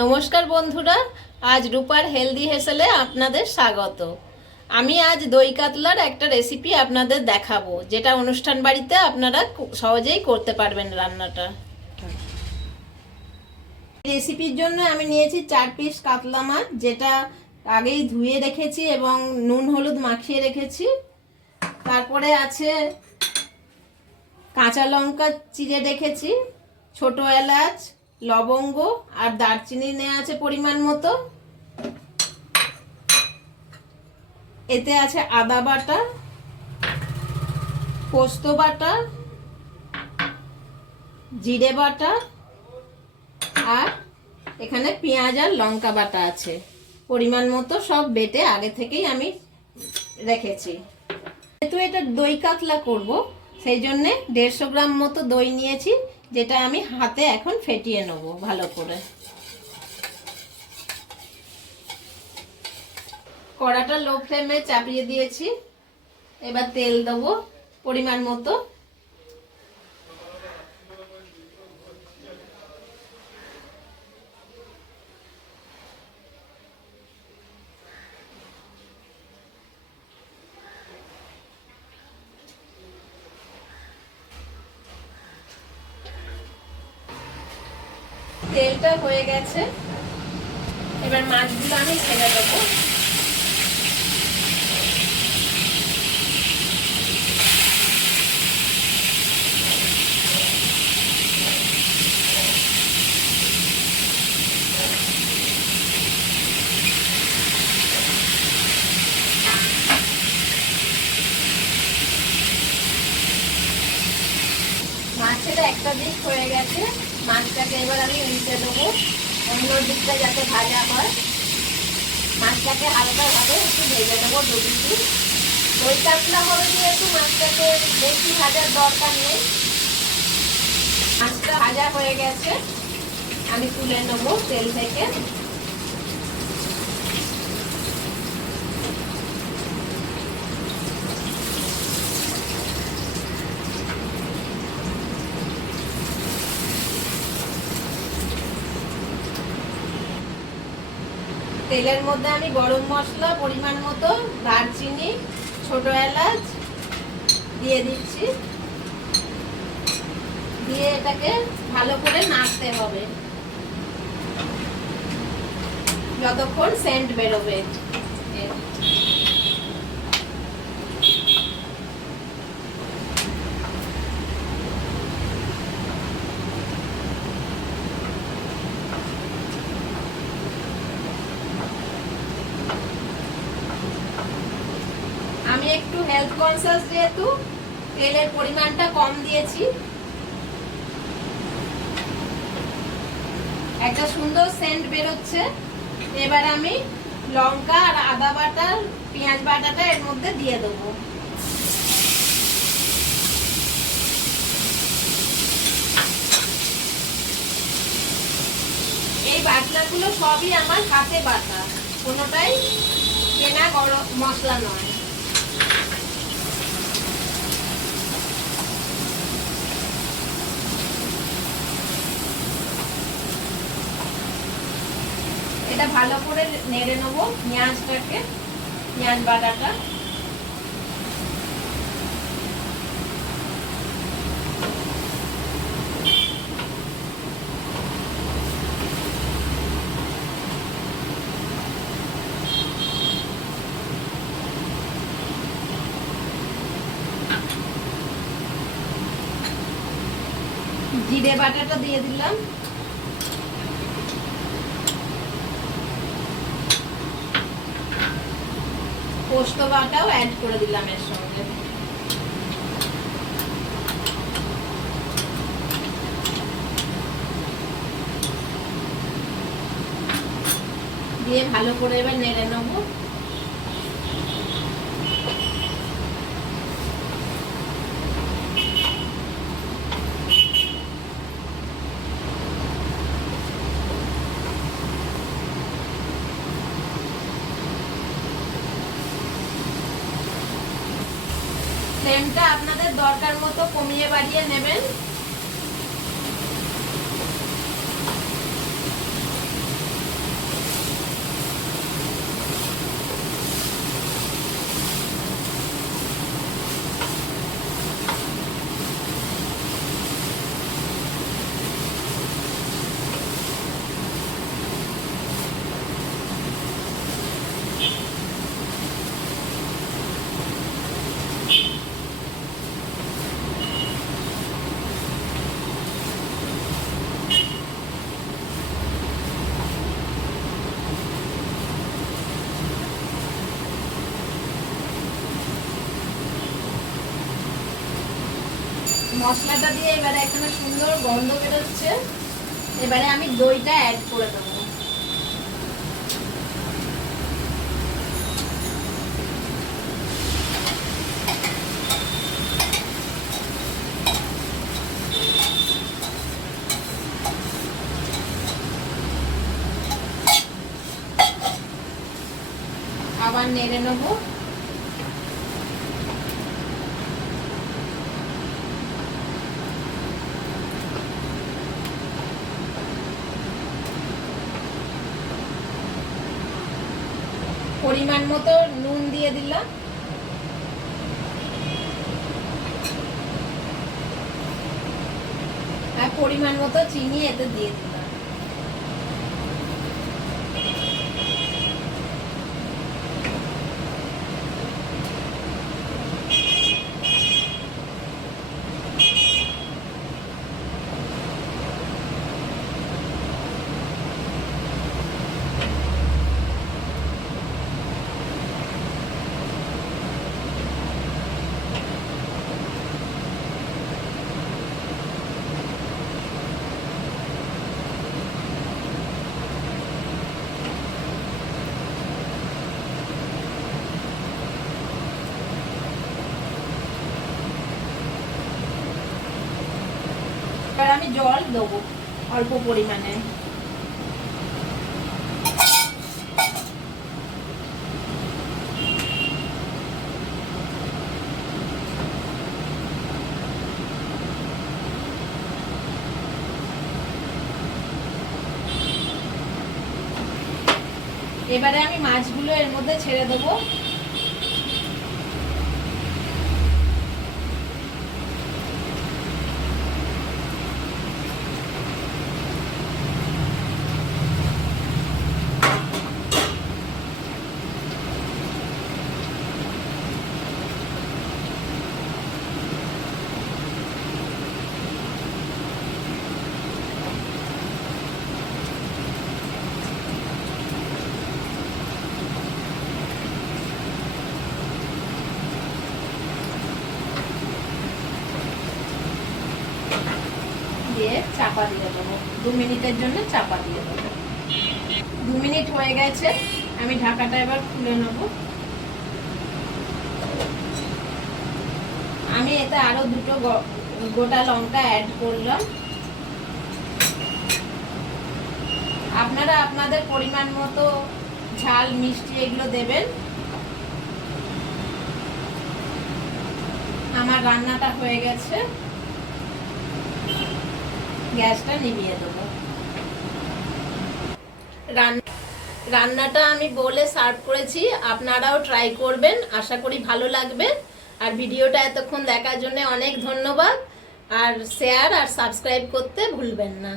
নমস্কার বন্ধুরা, আজ রূপার হেলদি হেসেলে আপনাদের স্বাগত। আমি আজ দই কাতলার একটা রেসিপি আপনাদের দেখাবো, যেটা অনুষ্ঠান বাড়িতে আপনারা সহজেই করতে পারবেন রান্নাটা। রেসিপির জন্য আমি নিয়েছি 4 পিস কাতলা মাছ, যেটা আগেই ধুয়ে রেখেছি এবং নুন হলুদ মাখিয়ে রেখেছি। তারপরে আছে কাঁচা লঙ্কা চিড়ে রেখেছি, ছোট এলাচ, লবঙ্গ আর দারচিনি নেওয়া আছে পরিমাণ মতো। এতে আছে আদা বাটা, পোস্ত বাটা, জিরে বাটা আর এখানে পেঁয়াজ আর লঙ্কা বাটা আছে পরিমাণ মতো। সব বেটে আগে থেকেই আমি রেখেছি। যেহেতু এটা দই কাতলা করব, সেই জন্যে 150 গ্রাম মতো দই নিয়েছি, যেটা আমি হাতে এখন ফেটিয়ে নেব ভালো করে। কড়াটা লো ফ্লেমে চাপিয়ে দিয়েছি। এবার তেল দেবো পরিমাণ মতো। তেলটা হয়ে গেছে, এবার মাছগুলো আমি ছেড়ে দেবো। মাছের একটা দিক হয়ে গেছে, মাছটাকে এবার আমি উল্টে দেবো অন্য দিকটা যাতে ভাজা হয়। মাছটাকে হালকা ভাবে একটু ভেজে নেবো 2 মিনিট। দই কাতলা হবে যেহেতু মাছটাকে বেশি ভাজার দরকার নেই। মাছটা ভাজা হয়ে গেছে, আমি তুলে নেবো তেল থেকে। তেলের মধ্যে আমি গরম মশলা পরিমাণ মতো, দারচিনি, ছোট এলাচ দিয়ে দিচ্ছি। দিয়ে এটাকে ভালো করে নাড়তে হবে যতক্ষণ সেন্ট বেরোবে। আমি একটু হেলথ কনসিয়াস, যেহেতু তেলের পরিমাণটা কম দিয়েছি। একটা সুন্দর সেন্ট বেরোচ্ছে। এবার আমি লঙ্কা আর আদা বাটা, পেঁয়াজ বাটাটা এর মধ্যে দিয়ে দেবো। এই বাটনাগুলো সবই আমার হাতে বাটা, কোনোটাই কেনা গরম মশলা নয়। এটা ভালো করে নেড়ে নেবো পেঁয়াজটাকে, পেঁয়াজ বাটাটা। জিরে বাটাটা দিয়ে দিলাম। পোস্ত বাটাও অ্যাড করে দিলাম এর সঙ্গে। দিয়ে ভালো করে এবার নেড়ে নেবো। ফ্লেমটা আপনাদের দরকার মতো কমিয়ে বাড়িয়ে নেবেন। মশলাটা দিয়ে এবারে এখানে সুন্দর গন্ধ বেরোচ্ছে। এবারে আমি দইটা অ্যাড করে দেবো। আবার নেড়ে নেবো। পরিমাণ মতো নুন দিয়ে দিলাম। আর পরিমাণ মতো চিনি এতে দিয়ে দিলাম। এবার আমি জল দেবো অল্প পরিমাণে। এবারে আমি মাছগুলো এর মধ্যে ছেড়ে দেবো। দিয়ে চাপা দিয়ে দেবো। 2 মিনিটের জন্য চাপা দিয়ে দেবো। 2 মিনিট হয়ে গেছে, আমি ঢাকাটা এবার খুলে নেব। আমি এতে আরো 2টো গোটা লঙ্কা অ্যাড করলাম। আপনারা আপনাদের পরিমাণ মতো ঝাল মিষ্টি এগুলো দেবেন। আমার রান্নাটা হয়ে গেছে, গ্যাসটা নিভিয়ে দেবো। রান্নাটা আমি বলে সার্ভ করেছি, আপনারাও ট্রাই করবেন, আশা করি ভালো লাগবে। আর ভিডিওটা এতক্ষণ দেখার জন্য অনেক ধন্যবাদ। আর শেয়ার আর সাবস্ক্রাইব করতে ভুলবেন না।